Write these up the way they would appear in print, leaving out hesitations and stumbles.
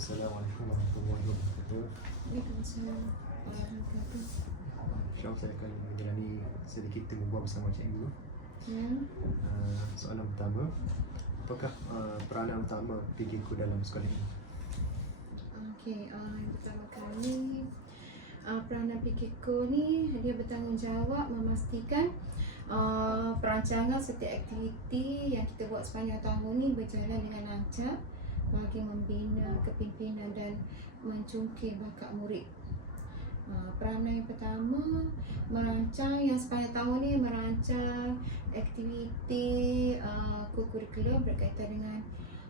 Assalamualaikum warahmatullahi wabarakatuh. Waalaikumsalam warahmatullahi wabarakatuh. InsyaAllah saya akan menjalani sedikit temu bual bersama cikgu. Soalan pertama, apakah peranan utama PKK dalam sekolah ini? Yang pertama kali, peranan PKK ni dia bertanggungjawab memastikan perancangan setiap aktiviti yang kita buat sepanjang tahun ni berjalan dengan lancar bagi membina kepimpinan dan mencungkil bakat murid. Peranan yang pertama, merancang yang sepanjang tahun ni merancang aktiviti kurikulum berkaitan dengan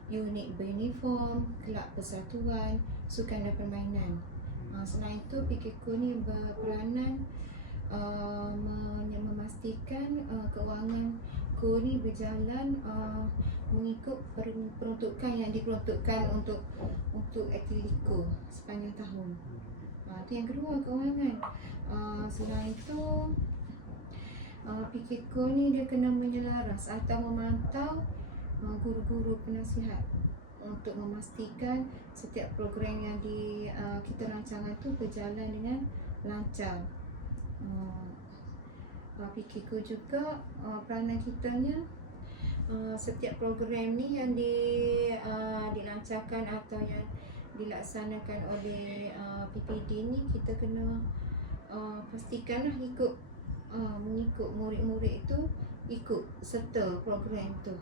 unit beruniform, kelab persatuan, sukan dan permainan. Selain itu, PKK ni berperanan memastikan keuangan KO ni berjalan mengikut peruntukan yang diperuntukkan untuk aktiviti KO sepanjang tahun. Itu yang kedua, keuangan. Selain itu, PKK ni dia kena menyelaras atau memantau guru-guru penasihat untuk memastikan setiap program yang kita rancangkan tu berjalan dengan lancar. PKK juga peranan kitanya setiap program ni yang dilancarkan atau yang dilaksanakan oleh PPD ni, kita kena pastikanlah mengikut murid-murid itu ikut serta program tu.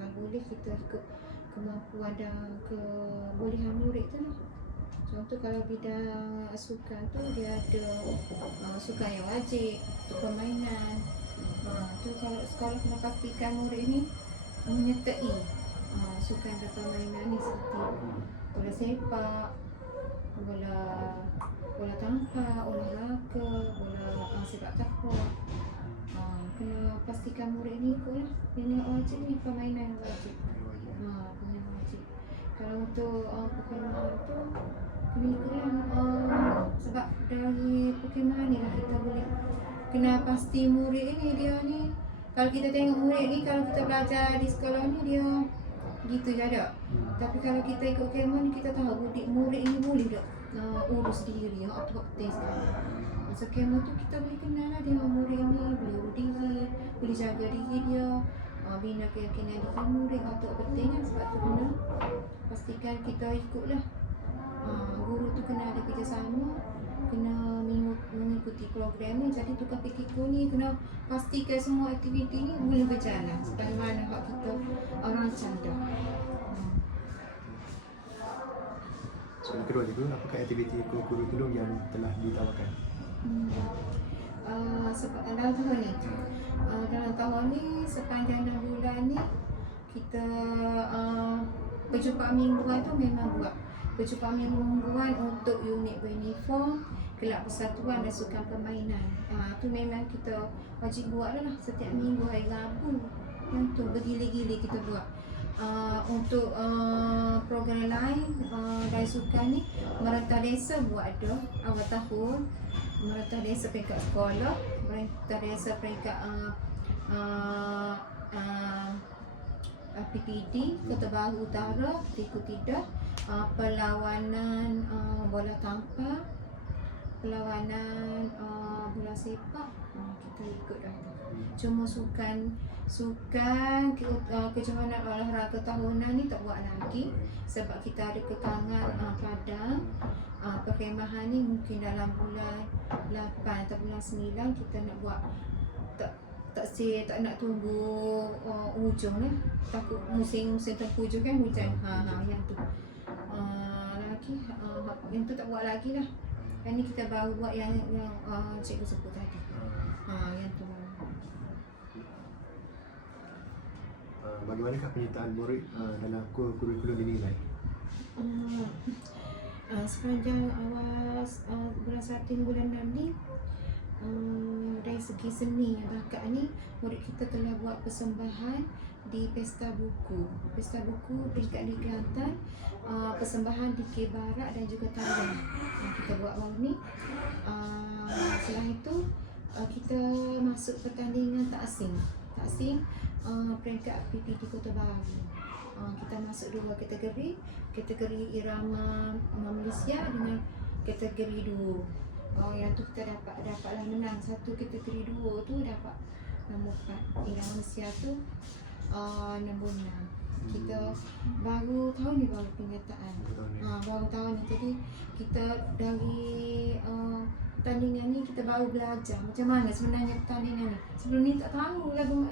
Kalau boleh kita ikut kemampuan dan kebolehan murid tu lah. Contoh kalau bidang sukan tu dia ada sukan yang wajib untuk permainan. Tu kalau sekolah kena pastikan murid ni menyertai sukan dan permainan ni seperti bola sepak, bola tampar, olahraga, bola sepak takraw. Kena pastikan murid ni ikutlah. Yang wajib ni permainan wajib. Permainan wajib. Kalau untuk perkhidmatan tu kena ikutlah, sebab dari perkhidmatan ni lah kita boleh kena pasti murid ni dia ni. Kalau kita tengok murid ni, kalau kita belajar di sekolah ni dia gitu je ada. Tapi kalau kita ikut perkhidmatan ni, kita tahu murid ni boleh tak urus diri, atau aktif sekali. Masa perkhidmatan tu kita boleh kenal lah dia murid ni boleh urus diri, boleh jaga diri dia, bina keyakinan diri murid atau pentingnya. Sebab tu kena pastikan kita ikutlah. Guru tu kena ada kerjasama, kena mengikuti program ni. Jadi tukar PKK ni kena pastikan semua aktiviti ni boleh berjalan sebagaimana hak kita rancang dah. Soalan kedua juga, apakah aktiviti kurikulum yang telah ditawarkan? Dalam tahun ni sepanjang 6 bulan ni kita perjumpaan mingguan tu memang buat perjumpaan mingguan untuk unit beruniform, kelab persatuan dan sukan permainan. Tu memang kita wajib buat lah setiap minggu hari Rabu. Yang tu bergili-gili kita buat. Untuk program lain dari sukan ni, Merantau Desa buat ada awal tahun. Merantau Desa peringkat sekolah, Merantau Desa peringkat PPD Kota Baru Utara diikuti dah. Perlawanan bola tampar, perlawanan bola sepak kita ikut dah. Cuma sukan kejohanan olahraga tahunan ni tak buat lagi sebab kita ada kekangan pada perkhemahan ni mungkin dalam bulan 8 atau bulan 9 kita nak buat. Tak nak tunggu hujung lah. Takut musim penghujung kan hujan. Yang tu lagi yang tu tak buat lagi lah. Yang ni kita baru buat yang cikgu sebut tadi. Yang tu. Bagaimanakah penyertaan murid dalam kurikulum dinilai? Sepanjang awal bulan 1 hingga bulan 6 ni, dari segi seni bakat ni, murid kita telah buat persembahan di Pesta Buku peringkat Negeri Kelantan, persembahan di K Barat dan juga tarian kita buat baru ni. Setelah itu kita masuk pertandingan tak asing peringkat PPD Kota Baru. Kita masuk dua kategori, kategori irama Malaysia dengan kategori duo. Yang tu kita dapatlah menang satu kategori duo tu, dapat nombor 4. Irama Malaysia tu nombor 6. Kita baru tahun ni baru kenyataan. Baru tahun ni. Jadi kita dari pertandingan ni kita baru belajar macam mana sebenarnya pertandingan ni. Sebelum ni tak tahu lagu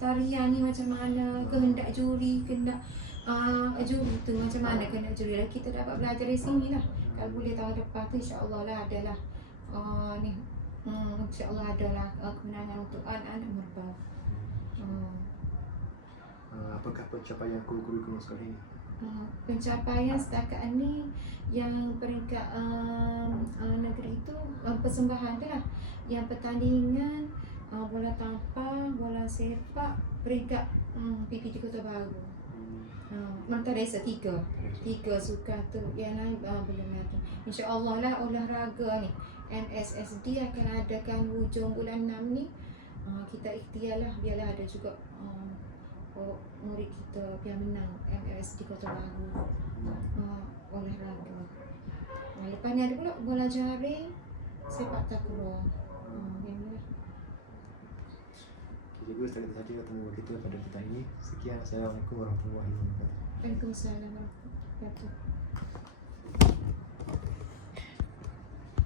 tarian ni macam mana, kehendak juri, kehendak juri tu macam mana kehendak juri. Kita dapat belajar dari sini lah. Kalau boleh tahun depan tu insya-Allah lah adalah ni insya-Allah adalah kemenangan untuk anak-anak Merbau. Apakah pencapaian guru-guru kamu sekarang ini? Pencapaian setakat ni yang peringkat negeri tu persembahan tu lah. Yang pertandingan bola tampar, bola sepak, peringkat PPG Kota Baru. Mentara Desa 3 sukan tu. Yang lain belum ada. InsyaAllah lah olahraga ni MSSD akan adakan hujung bulan 6 ni. Kita ikhtiar lah biarlah ada juga murid kita yang menang MSSD Kota Baru olahraga. Lepas ni ada pula bola jaring, sepak takraw. Yang lah. Cikgu, setakat saja ketemu kita pada petang ini. Sekian, Assalamualaikum warahmatullahi wabarakatuh. Waalaikumsalam warahmatullahi wabarakatuh.